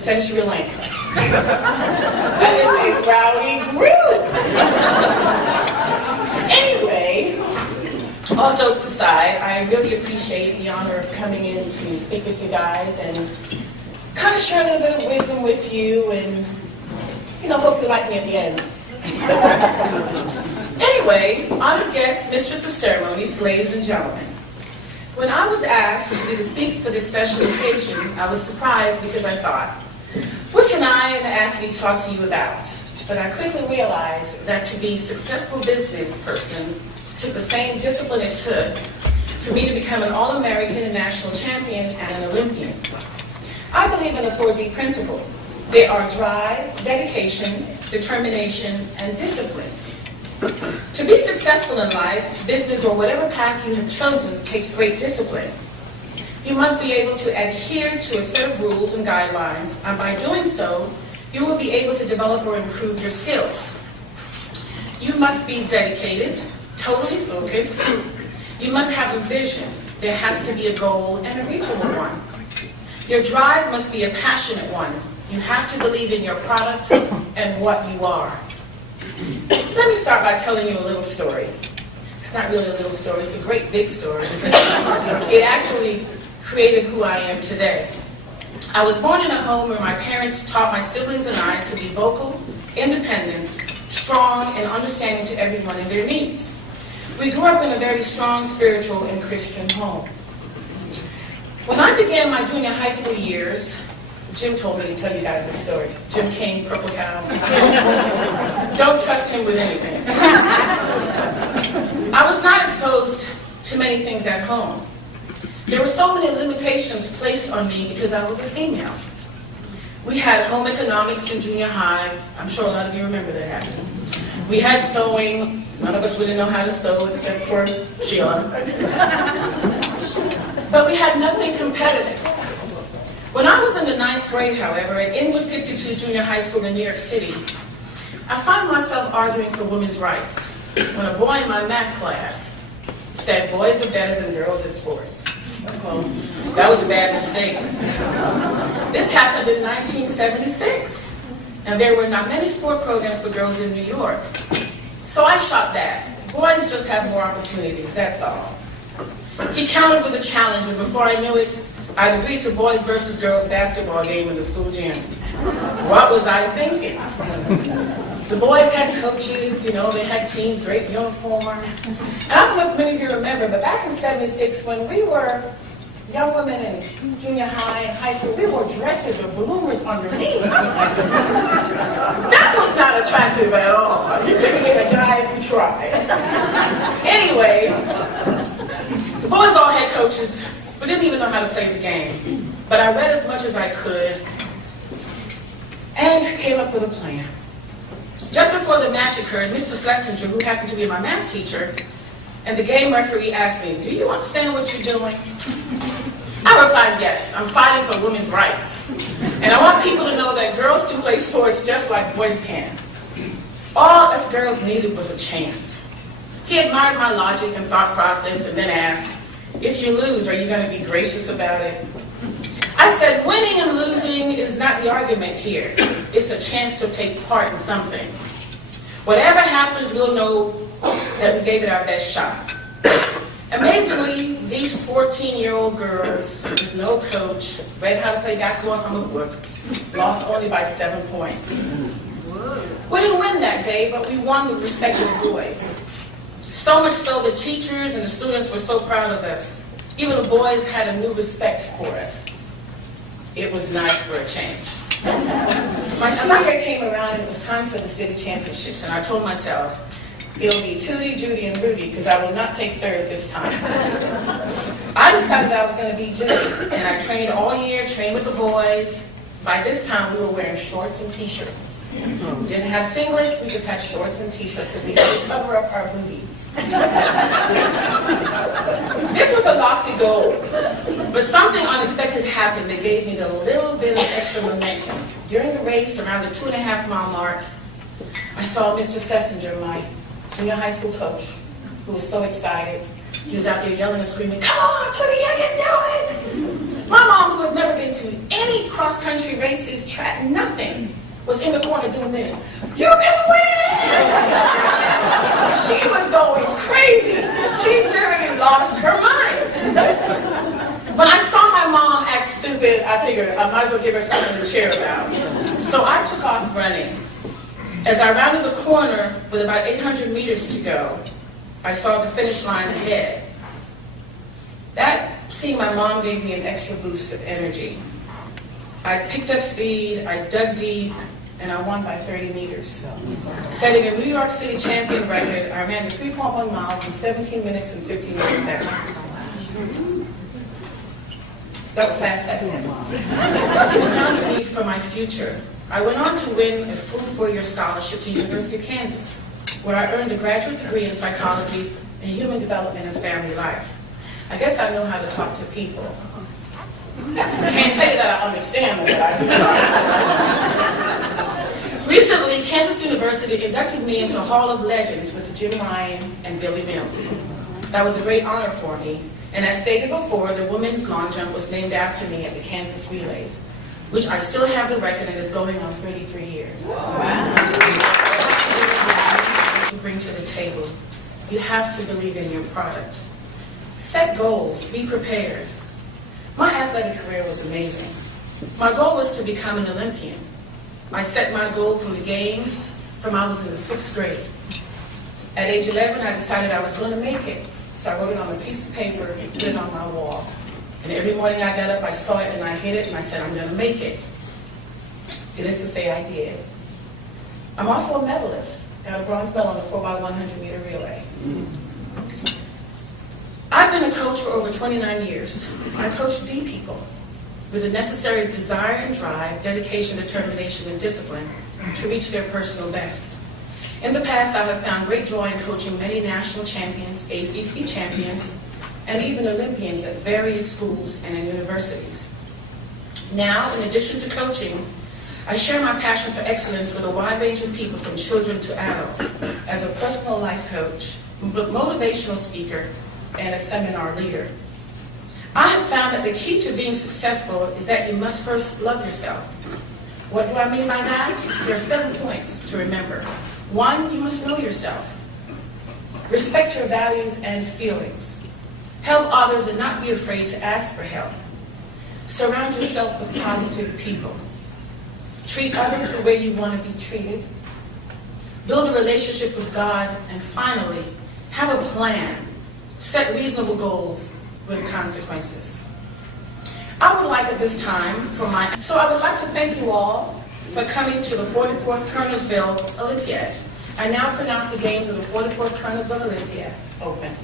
Century Link. That is a rowdy group. Anyway, all jokes aside, I really appreciate the honor of coming in to speak with you guys and kind of share a little bit of wisdom with you and, hope you like me at the end. Anyway, honored guests, mistress of ceremonies, ladies and gentlemen. When I was asked to be the speaker for this special occasion, I was surprised because I thought, what can I, an athlete, talk to you about? But I quickly realized that to be a successful business person took the same discipline it took for me to become an All-American and national champion and an Olympian. I believe in the 4D principle. They are drive, dedication, determination, and discipline. To be successful in life, business, or whatever path you have chosen takes great discipline. You must be able to adhere to a set of rules and guidelines, and by doing so, you will be able to develop or improve your skills. You must be dedicated, totally focused. You must have a vision. There has to be a goal and a reachable one. Your drive must be a passionate one. You have to believe in your product and what you are. Let me start by telling you a little story. It's not really a little story, it's a great big story because it actually created who I am today. I was born in a home where my parents taught my siblings and I to be vocal, independent, strong, and understanding to everyone and their needs. We grew up in a very strong spiritual and Christian home. When I began my junior high school years, Jim told me to tell you guys this story. Jim King, Purple Cow. Don't trust him with anything. I was not exposed to many things at home. There were so many limitations placed on me because I was a female. We had home economics in junior high. I'm sure a lot of you remember that happening. We had sewing. None of us really know how to sew except for Sheila. But we had nothing competitive. When I was in the 9th grade, however, at Inwood 52 Junior High School in New York City, I found myself arguing for women's rights when a boy in my math class said boys are better than girls at sports. Well, that was a bad mistake. This happened in 1976, and there were not many sport programs for girls in New York. So I shot back. Boys just have more opportunities, that's all. He countered with a challenge, and before I knew it, I'd agreed to boys versus girls basketball game in the school gym. What was I thinking? The boys had coaches, they had teams, great uniforms. And I don't know if many of you remember, but back in '76, when we were young women in junior high and high school, we wore dresses with bloomers underneath. That was not attractive at all. You couldn't get a guy if you tried. Anyway, the boys all had coaches. We didn't even know how to play the game. But I read as much as I could and came up with a plan. Just before the match occurred, Mr. Schlesinger, who happened to be my math teacher, and the game referee asked me, "Do you understand what you're doing?" I replied, "Yes, I'm fighting for women's rights. And I want people to know that girls can play sports just like boys can. All us girls needed was a chance." He admired my logic and thought process and then asked, "If you lose, are you going to be gracious about it?" I said, winning and losing is not the argument here. It's the chance to take part in something. Whatever happens, we'll know that we gave it our best shot. Amazingly, these 14-year-old girls with no coach read how to play basketball from a book, lost only by 7 points. We didn't win that day, but we won the respect of the boys. So much so the teachers and the students were so proud of us. Even the boys had a new respect for us. It was nice for a change. My senior year came around and it was time for the city championships, and I told myself, it'll be Tootie, Judy, and Rudy, because I will not take third this time. I decided I was going to beat Judy, and I trained all year, trained with the boys. By this time, we were wearing shorts and t-shirts. We didn't have singlets, we just had shorts and t-shirts because we had to cover up our boobies. This was a lofty goal, but something unexpected happened that gave me the little bit of extra momentum. During the race, around the 2.5-mile mark, I saw Mr. Schlesinger, my junior high school coach, who was so excited. He was out there yelling and screaming, "Come on, Tootie, you can do it!" My mom, who had never been to any cross-country races, track, nothing, was in the corner doing this. You can win! She was going crazy. She literally lost her mind. When I saw my mom act stupid, I figured I might as well give her something to cheer about. So I took off running. As I rounded the corner with about 800 meters to go, I saw the finish line ahead. Seeing my mom gave me an extra boost of energy. I picked up speed, I dug deep, and I won by 30 meters. Setting a New York City champion record, I ran the 3.1 miles in 17 minutes and 59 seconds. That was fast that day. This grounded me for my future. I went on to win a full 4-year scholarship to University of Kansas, where I earned a graduate degree in psychology and human development and family life. I guess I know how to talk to people. I can't tell you that I understand them, but I do. Recently, Kansas University inducted me into a Hall of Legends with Jim Ryan and Billy Mills. That was a great honor for me, and as stated before, the women's long jump was named after me at the Kansas Relays, which I still have the record and is going on 33 years. Wow. To bring to the table, you have to believe in your product. Set goals, be prepared. My athletic career was amazing. My goal was to become an Olympian. I set my goal from the games from I was in the 6th grade. At age 11, I decided I was going to make it. So I wrote it on a piece of paper and put it on my wall. And every morning I got up, I saw it and I hit it and I said, I'm going to make it. Needless to say, I did. I'm also a medalist. Got a bronze medal on the 4x100 meter relay. I've been a coach for over 29 years. I coach D people with the necessary desire and drive, dedication, determination, and discipline to reach their personal best. In the past, I have found great joy in coaching many national champions, ACC champions, and even Olympians at various schools and in universities. Now, in addition to coaching, I share my passion for excellence with a wide range of people from children to adults as a personal life coach, motivational speaker, and a seminar leader. I have found that the key to being successful is that you must first love yourself. What do I mean by that? There are 7 points to remember. 1, you must know yourself. Respect your values and feelings. Help others and not be afraid to ask for help. Surround yourself with positive people. Treat others the way you want to be treated. Build a relationship with God. And finally, have a plan. Set reasonable goals with consequences. I would like at this time I would like to thank you all for coming to the 44th Kernersville Olympiad. I now pronounce the games of the 44th Kernersville Olympiad open.